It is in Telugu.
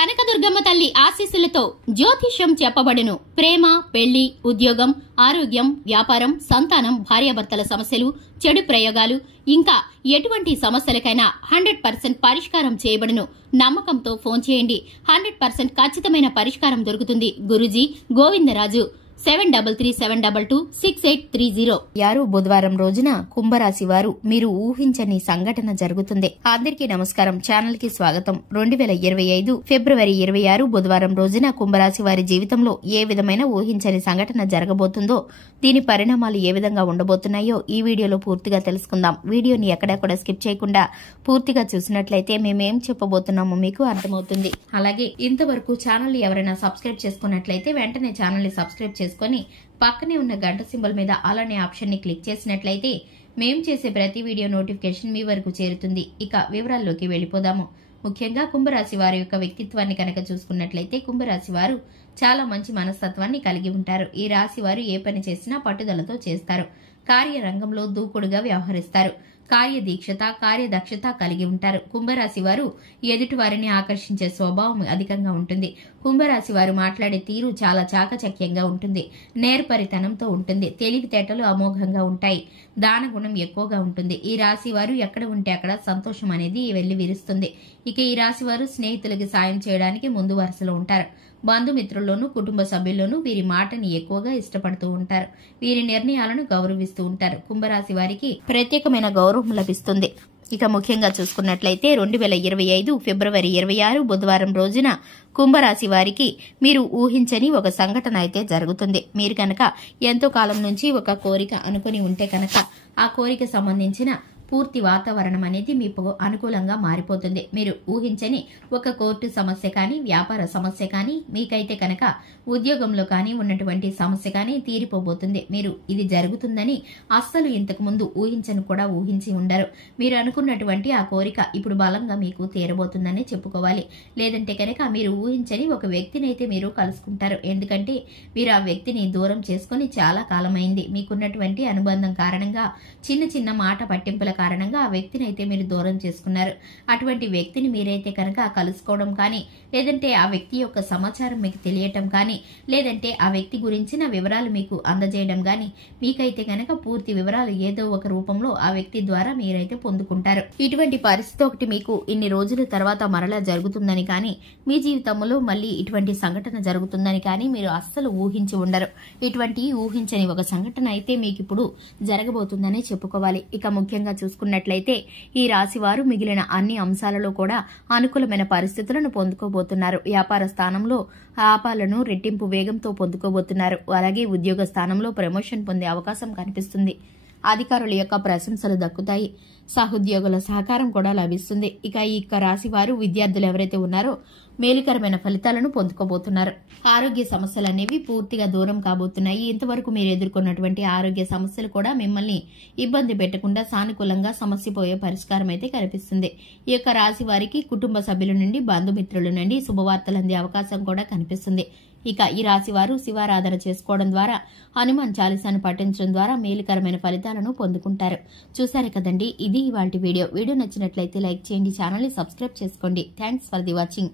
కనకదుర్గమ్మ తల్లి ఆశీస్సులతో జ్యోతిష్యం చెప్పబడును. ప్రేమ, పెళ్లి, ఉద్యోగం, ఆరోగ్యం, వ్యాపారం, సంతానం, భార్యాభర్తల సమస్యలు, చెడు ప్రయోగాలు, ఇంకా ఎటువంటి సమస్యలకైనా 100% పరిష్కారం చేయబడును. నమ్మకంతో ఫోన్ చేయండి. 100% ఖచ్చితమైన పరిష్కారం దొరుకుతుంది. గురూజీ గోవిందరాజు 7337226830. యారు బుధవారం రోజున కుంభరాశి వారు మీరు ఊహించని సంఘటన జరుగుతుంది. అందరికీ నమస్కారం. ఛానల్ కి స్వాగతం. 2025 ఫిబ్రవరి 26 బుధవారం రోజున కుంభరాశి వారి జీవితంలో ఏ విధమైన ఊహించని సంఘటన జరగబోతుందో, దీని పరిణామాలు ఏ విధంగా ఉండబోతున్నాయో ఈ వీడియోలో పూర్తిగా తెలుసుకుందాం. వీడియోని ఎక్కడా కూడా స్కిప్ చేయకుండా పూర్తిగా చూసినట్లయితే మేమేం చెప్పబోతున్నామో మీకు అర్థమవుతుంది. అలాగే ఇంతవరకు ఛానల్ ఎవరైనా సబ్స్క్రైబ్ చేసుకున్నట్లయితే వెంటనే ఛానల్ ని సబ్స్క్రైబ్ చేసుకుని పక్కనే ఉన్న గంట సింబల్ మీద అలానే ఆప్షన్ ని క్లిక్ చేసినట్లయితే మేం చేసే ప్రతి వీడియో నోటిఫికేషన్ మీ వరకు చేరుతుంది. ఇక వివరాల్లోకి వెళ్లిపోదాము. ముఖ్యంగా కుంభరాశి వారి యొక్క వ్యక్తిత్వాన్ని కనుక చూసుకున్నట్లయితే కుంభరాశి వారు చాలా మంచి మనస్తత్వాన్ని కలిగి ఉంటారు. ఈ రాశి వారు ఏ పని చేసినా పట్టుదలతో చేస్తారు. కార్యరంగంలో దూకుడుగా వ్యవహరిస్తారు. కార్యదీక్షత, కార్యదక్షత కలిగి ఉంటారు. కుంభరాశి వారు ఎదుటి వారిని ఆకర్షించే స్వభావం అధికంగా ఉంటుంది. కుంభరాశి వారు మాట్లాడే తీరు చాలా చాకచక్యంగా ఉంటుంది. నేర్పరితనంతో ఉంటుంది. తెలివితేటలు అమోఘంగా ఉంటాయి. దానగుణం ఎక్కువగా ఉంటుంది. ఈ రాశి వారు ఎక్కడ ఉంటే అక్కడ సంతోషం అనేది వెళ్లి విరుస్తుంది. ఇక ఈ రాశి వారు స్నేహితులకి సాయం చేయడానికి ముందు వరుసలో ఉంటారు. బంధుమిత్రుల్లోనూ కుటుంబ సభ్యుల్లోనూ వీరి మాటని ఎక్కువగా ఇష్టపడుతూ ఉంటారు. వీరి నిర్ణయాలను గౌరవిస్తూ ఉంటారు. కుంభరాశి వారికి ప్రత్యేకమైన గౌరవం లభిస్తుంది. ఇక ముఖ్యంగా చూసుకున్నట్లయితే 2025 ఫిబ్రవరి 26 బుధవారం రోజున కుంభరాశి వారికి మీరు ఊహించని ఒక సంఘటన అయితే జరుగుతుంది. మీరు కనుక ఎంతో కాలం నుంచి ఒక కోరిక అనుకుని ఉంటే కనుక ఆ కోరిక సంబంధించిన పూర్తి వాతావరణం అనేది మీకు అనుకూలంగా మారిపోతుంది. మీరు ఊహించని ఒక కోర్టు సమస్య కానీ, వ్యాపార సమస్య కానీ, మీకైతే కనుక ఉద్యోగంలో కానీ ఉన్నటువంటి సమస్య కానీ తీరిపోబోతుంది. మీరు ఇది జరుగుతుందని అస్సలు ఇంతకు ముందు ఊహించను కూడా ఊహించి ఉండరు. మీరు అనుకున్నటువంటి ఆ కోరిక ఇప్పుడు బలంగా మీకు తీరబోతుందని చెప్పుకోవాలి. లేదంటే కనుక మీరు ఊహించని ఒక వ్యక్తిని అయితే మీరు కలుసుకుంటారు. ఎందుకంటే మీరు ఆ వ్యక్తిని దూరం చేసుకుని చాలా కాలమైంది. మీకున్నటువంటి అనుబంధం కారణంగా చిన్న చిన్న మాట పట్టింపుల కారణంగా ఆ వ్యక్తిని అయితే మీరు దూరం చేసుకున్నారు. అటువంటి వ్యక్తిని మీరైతే కనుక కలుసుకోవడం కానీ, లేదంటే ఆ వ్యక్తి యొక్క సమాచారం మీకు తెలియటం కానీ, లేదంటే ఆ వ్యక్తి గురించిన వివరాలు మీకు అందజేయడం కానీ, మీకైతే కనుక పూర్తి వివరాలు ఏదో ఒక రూపంలో ఆ వ్యక్తి ద్వారా మీరైతే పొందుకుంటారు. ఇటువంటి పరిస్థితి ఒకటి మీకు ఇన్ని రోజుల తర్వాత మరలా జరుగుతుందని కానీ, మీ జీవితంలో మళ్ళీ ఇటువంటి సంఘటన జరుగుతుందని కానీ మీరు అస్సలు ఊహించి ఉండరు. ఇటువంటి ఊహించని ఒక సంఘటన అయితే మీకు ఇప్పుడు జరగబోతుందని చెప్పుకోవాలి. ఇక ముఖ్యంగా చూసుకున్నట్లయితే ఈ రాశి వారు మిగిలిన అన్ని అంశాలలో కూడా అనుకూలమైన పరిస్థితులను పొందుకోబోతున్నారు. వ్యాపార స్థానంలో లాభాలను రెట్టింపు వేగంతో పొందుకోబోతున్నారు. అలాగే ఉద్యోగ స్థానంలో ప్రమోషన్ పొందే అవకాశం కనిపిస్తుంది. అధికారుల యొక్క ప్రశంసలు దక్కుతాయి. సహోద్యోగుల సహకారం కూడా లభిస్తుంది. ఇక ఈ రాశి వారు విద్యార్థులు ఎవరైతే ఉన్నారో మేలుకరమైన ఫలితాలను పొందుకోబోతున్నారు. ఆరోగ్య సమస్యలు అనేవి పూర్తిగా దూరం కాబోతున్నాయి. ఇంతవరకు మీరు ఎదుర్కొన్నటువంటి ఆరోగ్య సమస్యలు కూడా మిమ్మల్ని ఇబ్బంది పెట్టకుండా సానుకూలంగా సమస్య పోయే పరిష్కారం అయితే కనిపిస్తుంది. ఈ యొక్క రాశి వారికి కుటుంబ సభ్యుల నుండి, బంధుమిత్రుల నుండి శుభవార్తలు అందే అవకాశం కూడా కనిపిస్తుంది. ఇక ఈ రాశి వారు శివారాధన చేసుకోవడం ద్వారా, హనుమాన్ చాలీసాను పఠించడం ద్వారా మేలుకరమైన ఫలితాలను పొందుకుంటారు. చూశారు కదండి, ఇది ఇవాల్టి వీడియో. వీడియో నచ్చినట్లయితే లైక్ చేయండి, ఛానల్ ని సబ్స్క్రైబ్ చేసుకోండి. Thanks for the watching.